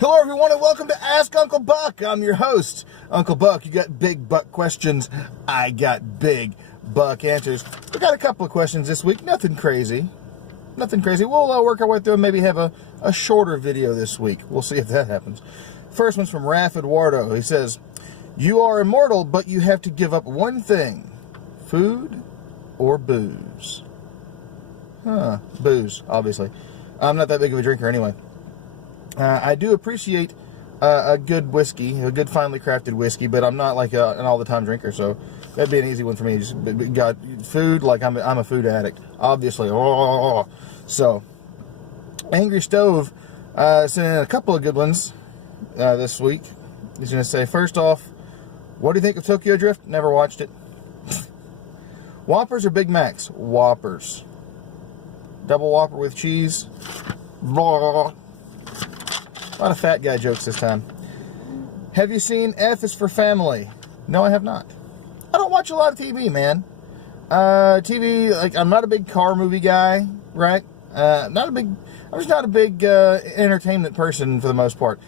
Hello everyone and welcome to Ask Uncle Buck. I'm your host, Uncle Buck. You got big buck questions, I got big buck answers. We got a couple of questions this week, nothing crazy. We'll work our way through and maybe have a shorter video this week. We'll see if that happens. First one's from Raf Eduardo. He says, you are immortal, but you have to give up one thing. Food or booze? Booze, obviously. I'm not that big of a drinker anyway. I do appreciate a good whiskey, a good finely crafted whiskey, but I'm not like an all-the-time drinker, so that'd be an easy one for me. Just got food, like I'm a food addict, obviously. So, Angry Stove sent in a couple of good ones this week. He's going to say, first off, what do you think of Tokyo Drift? Never watched it. Whoppers or Big Macs? Whoppers. Double Whopper with cheese. Blah. A lot of fat guy jokes this time. Have you seen F is for Family? No, I have not. I don't watch a lot of TV, man. TV, like, I'm not a big car movie guy, right? I'm just not a big entertainment person for the most part.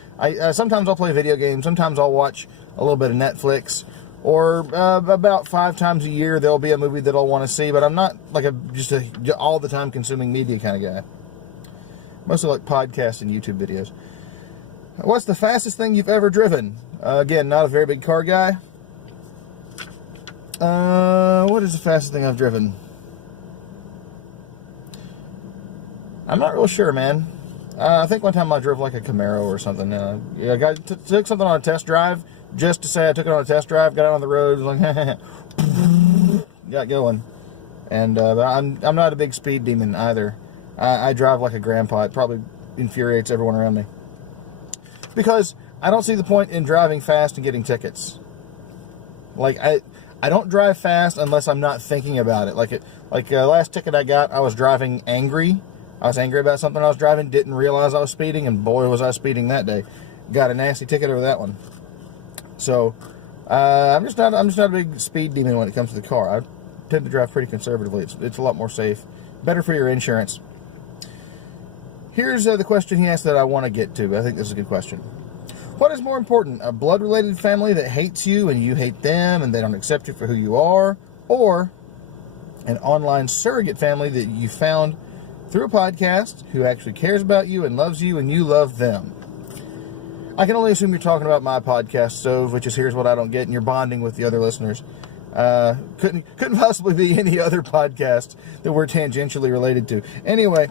Sometimes I'll play video games. Sometimes I'll watch a little bit of Netflix. Or about 5 times a year there'll be a movie that I'll want to see. But I'm not like just all the time consuming media kind of guy. Mostly like podcasts and YouTube videos. What's the fastest thing you've ever driven? Again, not a very big car guy. What is the fastest thing I've driven? I'm not real sure, man. I think one time I drove like a Camaro or something. I took something on a test drive just to say I took it on a test drive. Got out on the road, was like, got going. And I'm not a big speed demon either. I drive like a grandpa. It probably infuriates everyone around me. Because I don't see the point in driving fast and getting tickets. Like, I don't drive fast unless I'm not thinking about it. Like last ticket I got, I was driving angry. I was angry about something I was driving, didn't realize I was speeding, and boy was I speeding that day. Got a nasty ticket over that one. So, I'm just not a big speed demon when it comes to the car. I tend to drive pretty conservatively. It's a lot more safe. Better for your insurance. Here's the question he asked that I want to get to. I think this is a good question. What is more important, a blood-related family that hates you and you hate them and they don't accept you for who you are, or an online surrogate family that you found through a podcast who actually cares about you and loves you and you love them? I can only assume you're talking about my podcast, Stove, which is Here's What I Don't Get, and you're bonding with the other listeners. Couldn't possibly be any other podcast that we're tangentially related to. Anyway,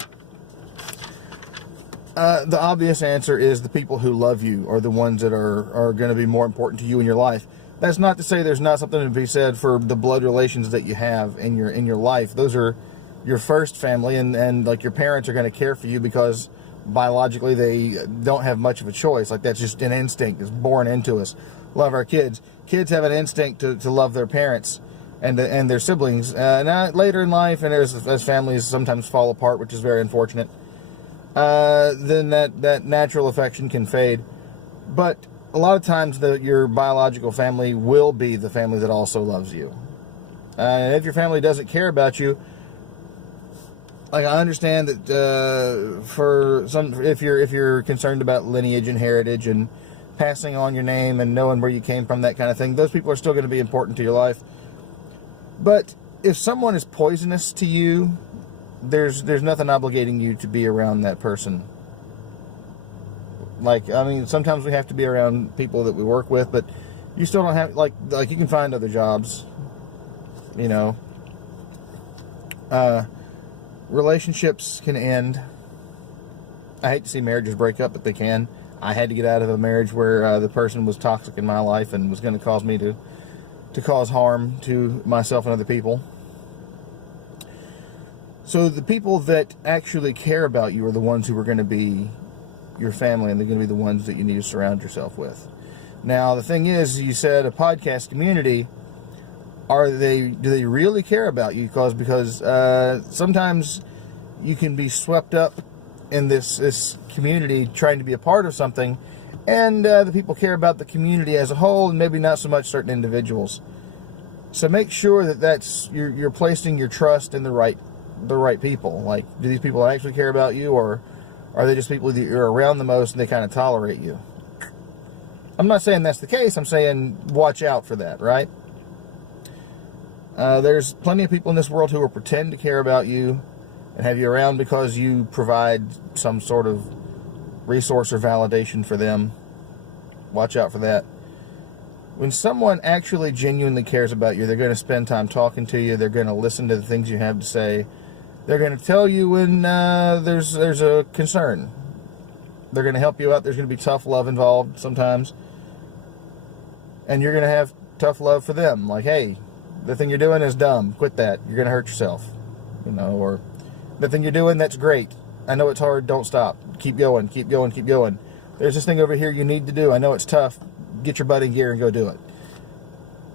the obvious answer is the people who love you are the ones that are going to be more important to you in your life. That's not to say there's not something to be said for the blood relations that you have in your life. Those are your first family, and like your parents are going to care for you because biologically they don't have much of a choice. Like, that's just an instinct. It's born into us. Love our kids. Kids have an instinct to love their parents and their siblings. Now, later in life, and as families sometimes fall apart, which is very unfortunate, then that natural affection can fade. But a lot of times your biological family will be the family that also loves you. And if your family doesn't care about you, like, I understand that if you're concerned about lineage and heritage and passing on your name and knowing where you came from, that kind of thing, those people are still going to be important to your life. But if someone is poisonous to you, there's nothing obligating you to be around that person. Like, I mean, sometimes we have to be around people that we work with, but you still don't have, like you can find other jobs, you know. Relationships can end. I hate to see marriages break up, but they can. I had to get out of a marriage where the person was toxic in my life and was going to cause me to cause harm to myself and other people. So the people that actually care about you are the ones who are going to be your family, and they're going to be the ones that you need to surround yourself with. Now, the thing is, you said a podcast community. Do they really care about you? Because sometimes you can be swept up in this community trying to be a part of something, and the people care about the community as a whole and maybe not so much certain individuals. So make sure that you're placing your trust in the right people. Like, do these people actually care about you, or are they just people that you're around the most and they kind of tolerate you? I'm not saying that's the case. I'm saying watch out for that, right? There's plenty of people in this world who will pretend to care about you and have you around because you provide some sort of resource or validation for them. Watch out for that. When someone actually genuinely cares about you, they're going to spend time talking to you. They're going to listen to the things you have to say. They're going to tell you when there's a concern. They're going to help you out. There's going to be tough love involved sometimes. And you're going to have tough love for them. Like, hey, the thing you're doing is dumb. Quit that. You're going to hurt yourself. Or the thing you're doing, that's great. I know it's hard. Don't stop. Keep going. Keep going. Keep going. There's this thing over here you need to do. I know it's tough. Get your butt in gear and go do it.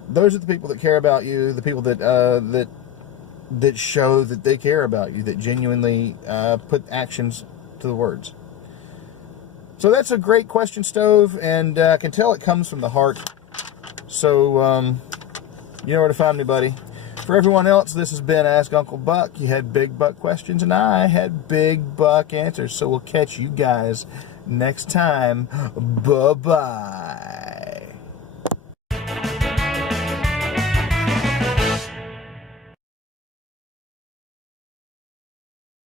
Those are the people that care about you. The people that show that they care about you. That genuinely put actions to the words. So that's a great question, Stove, and I can tell it comes from the heart. So you know where to find me, buddy. For everyone else, this has been Ask Uncle Buck. You had big buck questions, and I had big buck answers. So we'll catch you guys next time. Bye-bye.